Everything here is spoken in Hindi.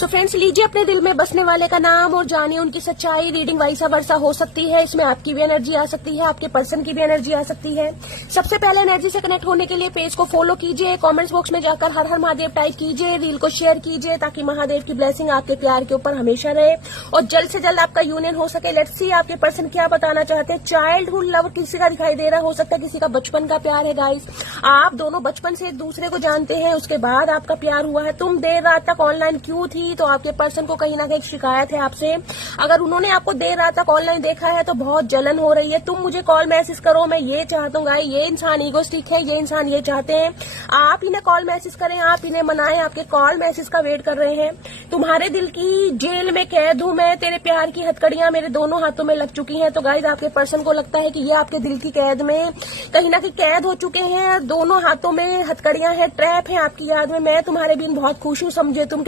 तो फ्रेंड्स, लीजिए अपने दिल में बसने वाले का नाम और जानिए उनकी सच्चाई। रीडिंग वैसा वर्षा हो सकती है, इसमें आपकी भी एनर्जी आ सकती है, आपके पर्सन की भी एनर्जी आ सकती है। सबसे पहले एनर्जी से कनेक्ट होने के लिए पेज को फॉलो कीजिए, कमेंट्स बॉक्स में जाकर हर हर महादेव टाइप कीजिए, रील को शेयर कीजिए ताकि महादेव की ब्लेसिंग आपके प्यार के ऊपर हमेशा रहे और जल्द से जल्द आपका यूनियन हो सके। लेट्स सी आपके पर्सन क्या बताना चाहते हैं। चाइल्डहुड लव किसी का दिखाई दे रहा हो सकता है, किसी का बचपन का प्यार है गाइस। आप दोनों बचपन से एक दूसरे को जानते हैं, उसके बाद आपका प्यार हुआ है। तुम देर रात तक ऑनलाइन क्यों थी? तो आपके पर्सन को कहीं ना कहीं शिकायत है आपसे। अगर उन्होंने आपको देर रात तक ऑनलाइन देखा है तो बहुत जलन हो रही है। तुम मुझे कॉल मैसेज करो, मैं ये चाहता हूँ। ये इंसान ईगोस्टिक है, ये इंसान ये चाहते हैं। आप इन्हें कॉल मैसेज करें, आप इन्हें मनाएं, आपके कॉल मैसेज का वेट कर रहे हैं। तुम्हारे दिल की जेल में कैद हूं मैं, तेरे प्यार की हथकड़ियां मेरे दोनों हाथों में लग चुकी हैं। तो गाइस, आपके पर्सन को लगता है कि ये आपके दिल की कैद में कहीं ना कहीं कैद हो चुके हैं। दोनों हाथों में हथकड़ियां हैं, ट्रैप है आपकी याद में। मैं तुम्हारे बिन बहुत खुश हूं, समझे तुम।